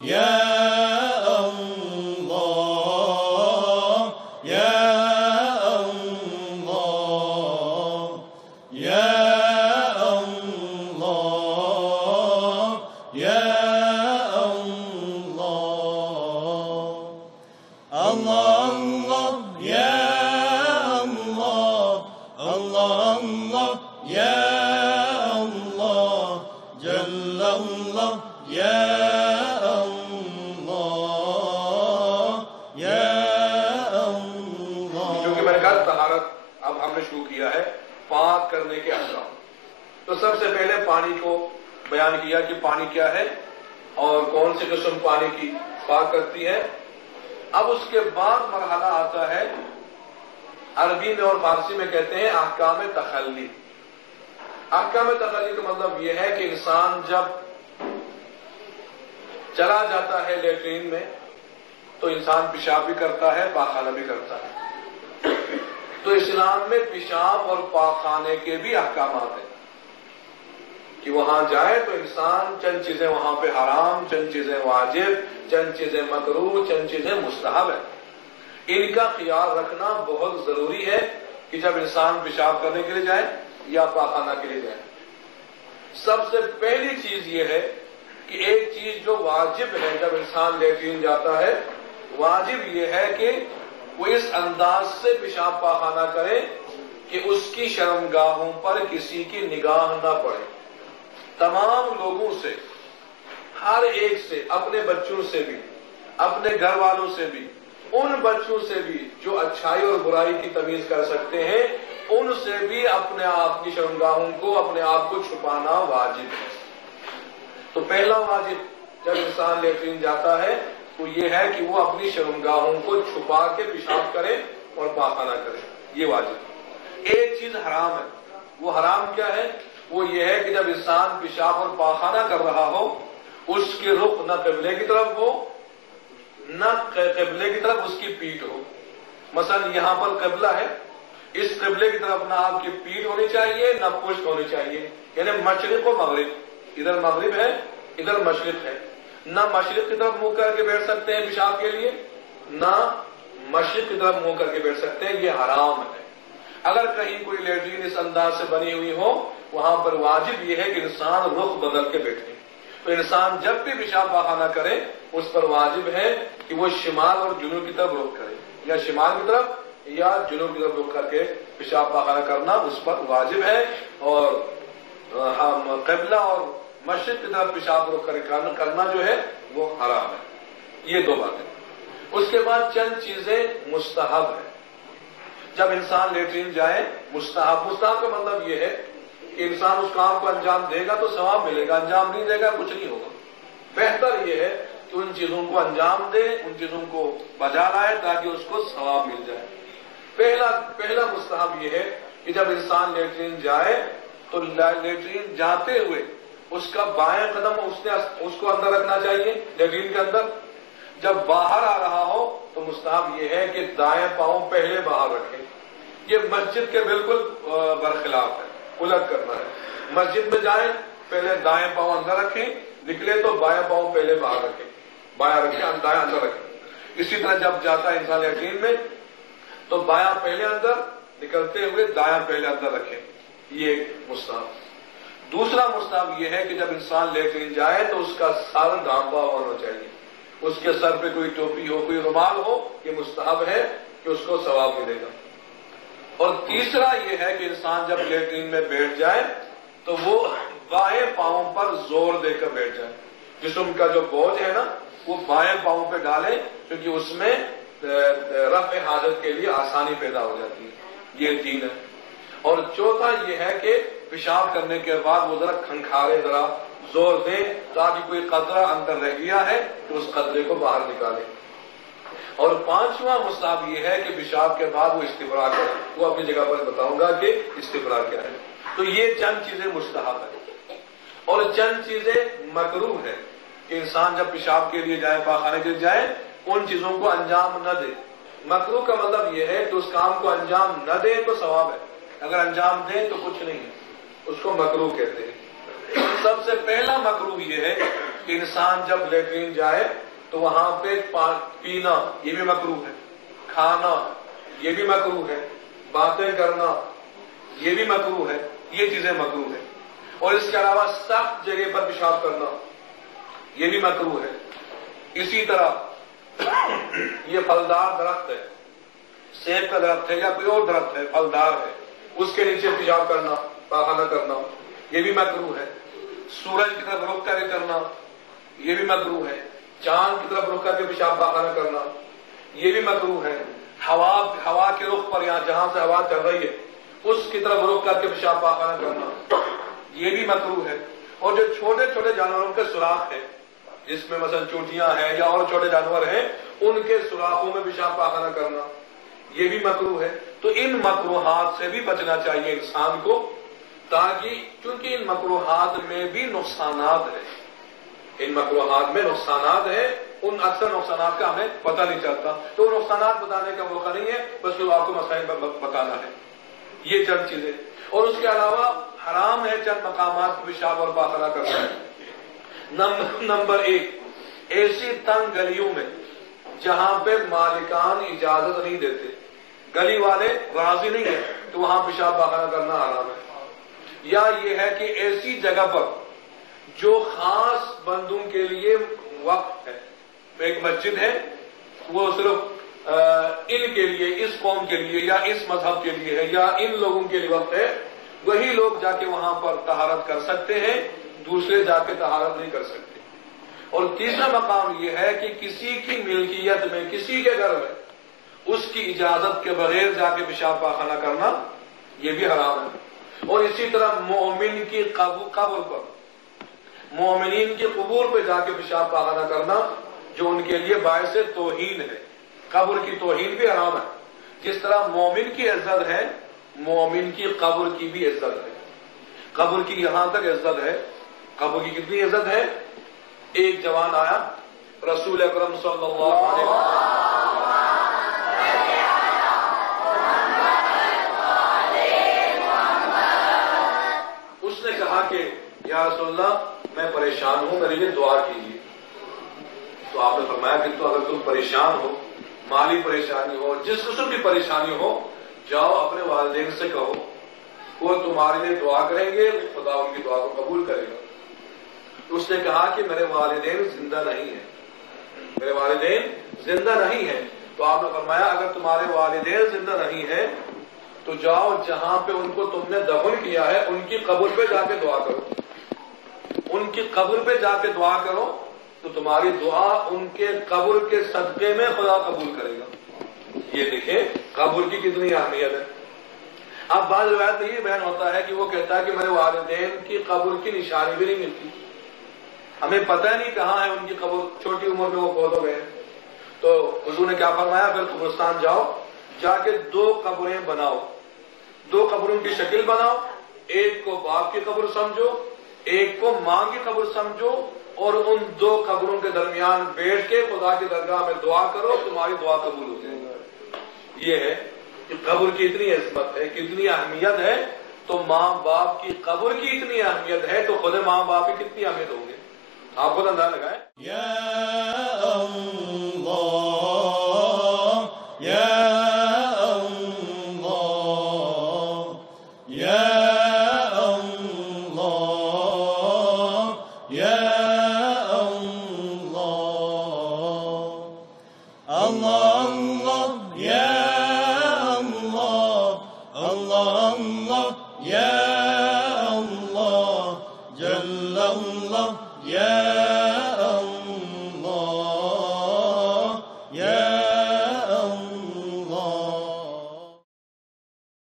Ya Allah, Ya Allah, Ya Allah, Ya Allah, Allah Allah, Ya Allah, Allah Allah, Ya Allah, Cellallah, Ya اب ہم نے شروع کیا ہے پاک کرنے کے احکام. تو سب سے پہلے پانی کو بیان کیا کہ پانی کیا ہے اور کون سی قسم پانی کی پاک کرتی ہے. اب اس کے بعد مرحلہ آتا ہے عربی میں اور فارسی میں کہتے ہیں احکام تخلی. احکام تخلی کا مطلب یہ ہے کہ انسان جب چلا جاتا ہے لیٹرین میں تو انسان پیشاب بھی کرتا ہے پاخانہ بھی کرتا ہے. تو اسلام میں پیشاب اور پاخانے کے بھی احکامات ہیں کہ وہاں جائے تو انسان چند چیزیں وہاں پہ حرام، چند چیزیں واجب، چند چیزیں مکروہ، چند چیزیں مستحب ہیں. ان کا خیال رکھنا بہت ضروری ہے کہ جب انسان پیشاب کرنے کے لیے جائے یا پاخانہ کے لیے جائے. سب سے پہلی چیز یہ ہے کہ ایک چیز جو واجب ہے جب انسان لیٹرین جاتا ہے، واجب یہ ہے کہ وہ اس انداز سے پیشاب پاخانہ کرے کہ اس کی شرمگاہوں پر کسی کی نگاہ نہ پڑے. تمام لوگوں سے، ہر ایک سے، اپنے بچوں سے بھی، اپنے گھر والوں سے بھی، ان بچوں سے بھی جو اچھائی اور برائی کی تمیز کر سکتے ہیں، ان سے بھی اپنے آپ کی شرمگاہوں کو، اپنے آپ کو چھپانا واجب ہے. تو پہلا واجب جب انسان لیٹرین جاتا ہے تو یہ ہے کہ وہ اپنی شرمگاہوں کو چھپا کے پیشاب کرے اور پاخانہ کرے. یہ واجب. ایک چیز حرام ہے. وہ حرام کیا ہے؟ وہ یہ ہے کہ جب انسان پیشاب اور پاخانہ کر رہا ہو اس کے رخ نہ قبلے کی طرف ہو نہ قبلے کی طرف اس کی پیٹھ ہو. مثلا یہاں پر قبلہ ہے، اس قبلے کی طرف نہ آپ کی پیٹھ ہونی چاہیے نہ پشت ہونی چاہیے. یعنی مشرق و مغرب، ادھر مغرب ہے ادھر مشرق ہے. نہ مشرق کی طرف منہ کر کے بیٹھ سکتے ہیں پیشاب کے لیے، نہ مشرق کی طرف منہ کر کے بیٹھ سکتے ہیں. یہ حرام ہے. اگر کہیں کوئی لیٹرین اس انداز سے بنی ہوئی ہو وہاں پر واجب یہ ہے کہ انسان رخ بدل کے بیٹھے. تو انسان جب بھی پیشاب پاخانہ کرے اس پر واجب ہے کہ وہ شمال اور جنوب کی طرف رخ کرے، یا شمال کی طرف یا جنوب کی طرف رخ کر کے پیشاب پاخانہ کرنا اس پر واجب ہے. اور قبلہ اور مشرق کی طرف پیشاب رخ کرنا جو ہے وہ حرام ہے. یہ دو باتیں. اس کے بعد چند چیزیں مستحب ہیں. جب انسان لیٹرین جائے مستحب کا مطلب یہ ہے کہ انسان اس کام کو انجام دے گا تو ثواب ملے گا، انجام نہیں دے گا کچھ نہیں ہوگا. بہتر یہ ہے کہ ان چیزوں کو انجام دے، ان چیزوں کو بجا لائے تاکہ اس کو ثواب مل جائے. پہلا مستحب یہ ہے کہ جب انسان لیٹرین جائے تو لیٹرین جاتے ہوئے اس کا بائیں قدم اس کو اندر رکھنا چاہیے لیٹرین کے اندر. جب باہر آ رہا ہو تو مستحب یہ ہے کہ دائیں پاؤں پہلے باہر رکھیں. یہ مسجد کے بالکل برخلاف ہے، الٹ کرنا ہے. مسجد میں جائیں پہلے دائیں پاؤں اندر رکھیں، نکلے تو بائیں پاؤں پہلے باہر رکھیں، بایاں رکھیں دائیں اندر رکھیں. اسی طرح جب جاتا ہے انسان لیٹرین میں تو بایاں پہلے اندر، نکلتے ہوئے دایاں پہلے اندر رکھیں. یہ مستحب. دوسرا مستحب یہ ہے کہ جب انسان لیٹرین جائے تو اس کا سر ڈھانپا ہونا چاہیے. اس کے سر پہ کوئی ٹوپی ہو، کوئی رومال ہو. یہ مستحب ہے کہ اس کو ثواب ملے گا. اور تیسرا یہ ہے کہ انسان جب لیٹرین میں بیٹھ جائے تو وہ بائیں پاؤں پر زور دے کر بیٹھ جائے. جسم کا جو بوجھ ہے نا وہ بائیں پاؤں پہ ڈالیں کیونکہ اس میں رفع حاجت کے لیے آسانی پیدا ہو جاتی ہے. یہ تین ہے. اور چوتھا یہ ہے کہ پیشاب کرنے کے بعد وہ ذرا کھنکھارے، ذرا زور دیں تاکہ کوئی قطرہ اندر رہ گیا ہے تو اس قطرے کو باہر نکالے. اور پانچواں مستحب یہ ہے کہ پیشاب کے بعد وہ استفراغ کرے. وہ اپنی جگہ پر بتاؤں گا کہ استفراغ کیا ہے. تو یہ چند چیزیں مستحب ہیں. اور چند چیزیں مکروہ ہیں کہ انسان جب پیشاب کے لیے جائے، پاخانے کے لیے جائے، ان چیزوں کو انجام نہ دے. مکروہ کا مطلب یہ ہے کہ اس کام کو انجام نہ دے تو ثواب ہے، اگر انجام دیں تو کچھ نہیں ہے. اس کو مکروہ کہتے ہیں. سب سے پہلا مکروہ یہ ہے انسان جب لیٹرین جائے تو وہاں پہ پینا یہ بھی مکروہ ہے، کھانا یہ بھی مکروہ ہے، باتیں کرنا یہ بھی مکروہ ہے، یہ چیزیں مکروہ ہیں. اور اس کے علاوہ سخت جگہ پر پیشاب کرنا یہ بھی مکروہ ہے. اسی طرح یہ پھلدار درخت ہے، سیب کا درخت ہے یا کوئی اور درخت ہے پھلدار ہے، اس کے نیچے پیشاب کرنا پاخانہ کرنا یہ بھی مکروہ ہے. سورج کی طرف رخ کر کے کرنا یہ بھی مکروہ ہے. چاند کی طرف رخ کر کے پیشاب پاخانہ کرنا یہ بھی مکروہ ہے. ہوا کے رخ پر یہاں جہاں سے ہوا چل رہی ہے اس کی طرف رخ کر کے پیشاب پاخانہ کرنا یہ بھی مکروہ ہے. اور جو چھوٹے چھوٹے جانوروں کے سوراخ ہیں جس میں مثلا چونٹیاں ہیں یا اور چھوٹے جانور ہیں ان کے سوراخوں میں پیشاب پاخانہ کرنا یہ بھی مکروہ ہے. تو ان مکروہات سے بھی بچنا چاہیے انسان کو، تاکہ چونکہ ان مکروہات میں بھی نقصانات ہیں، ان مکروہات میں نقصانات ہیں، ان اکثر نقصانات کا ہمیں پتہ نہیں چلتا. تو نقصانات بتانے کا موقع نہیں ہے، بس تو آپ کو مسائل بتانا ہے. یہ چند چیزیں. اور اس کے علاوہ حرام ہے چند مقامات پر پیشاب اور پاخانہ کرنا ہے. نمبر 1، ایسی تنگ گلیوں میں جہاں پہ مالکان اجازت نہیں دیتے، گلی والے راضی نہیں ہیں، تو وہاں پیشاب پاخانہ کرنا حرام ہے. یا یہ ہے کہ ایسی جگہ پر جو خاص بندوں کے لیے وقف ہے، ایک مسجد ہے وہ صرف ان کے لیے، اس قوم کے لیے یا اس مذہب کے لیے ہے یا ان لوگوں کے لیے وقت ہے، وہی لوگ جا کے وہاں پر طہارت کر سکتے ہیں، دوسرے جا کے طہارت نہیں کر سکتے. اور تیسرا مقام یہ ہے کہ کسی کی ملکیت میں، کسی کے گھر میں اس کی اجازت کے بغیر جا کے پیشاب پاخانہ کرنا یہ بھی حرام ہے. اور اسی طرح مومن کی قبر پر، مومنین کی قبور پہ جا کے پیشاب پاخانہ کرنا جو ان کے لیے باعث توہین ہے، قبر کی توہین بھی حرام ہے. جس طرح مومن کی عزت ہے، مومن کی قبر کی بھی عزت ہے. قبر کی یہاں تک عزت ہے، قبر کی کتنی عزت ہے؟ ایک جوان آیا رسول اکرم صلی اللہ علیہ وسلم، اس نے کہا کہ یا رسول اللہ میں پریشان ہوں، میرے لیے دعا کیجیے. تو آپ نے فرمایا کہ تو اگر تم پریشان ہو، مالی پریشانی ہو، جس قسم کی پریشانی ہو، جاؤ اپنے والدین سے کہو، وہ تمہارے لیے دعا کریں گے، خدا ان کی دعا کو قبول کرے گا. اس نے کہا کہ میرے والدین زندہ نہیں ہیں، میرے والدین زندہ نہیں ہیں. تو آپ نے فرمایا اگر تمہارے والدین زندہ نہیں ہیں تو جاؤ جہاں پہ ان کو تم نے دفن کیا ہے ان کی قبر پہ جا کے دعا کرو، ان کی قبر پہ جا کے دعا کرو تو تمہاری دعا ان کے قبر کے صدقے میں خدا قبول کرے گا. یہ دیکھیں قبر کی کتنی اہمیت ہے. اب بعض روایت میں یہ بیان ہوتا ہے کہ وہ کہتا ہے کہ میرے والدین کی قبر کی نشانی بھی نہیں ملتی، ہمیں پتہ نہیں کہاں ہے ان کی قبر، چھوٹی عمر میں وہ فوت ہو گئے. تو حضور نے کیا فرمایا، پھر قبرستان جاؤ، جا کے 2 قبریں بناؤ، 2 قبروں کی شکل بناؤ، ایک کو باپ کی قبر سمجھو، ایک کو ماں کی قبر سمجھو، اور ان 2 قبروں کے درمیان بیٹھ کے خدا کی درگاہ میں دعا کرو، تمہاری دعا قبول ہو جائے گی. یہ ہے کہ قبر کی اتنی عظمت ہے، کتنی اہمیت ہے. تو ماں باپ کی قبر کی اتنی اہمیت ہے تو خود ماں باپ کی کتنی اہمیت ہوں گے، آپ خود اندازہ لگائیں. یا اللہ یا اللہ یا اللہ یا اللہ اللہ یا اللہ اللہ یا اللہ جل اللہ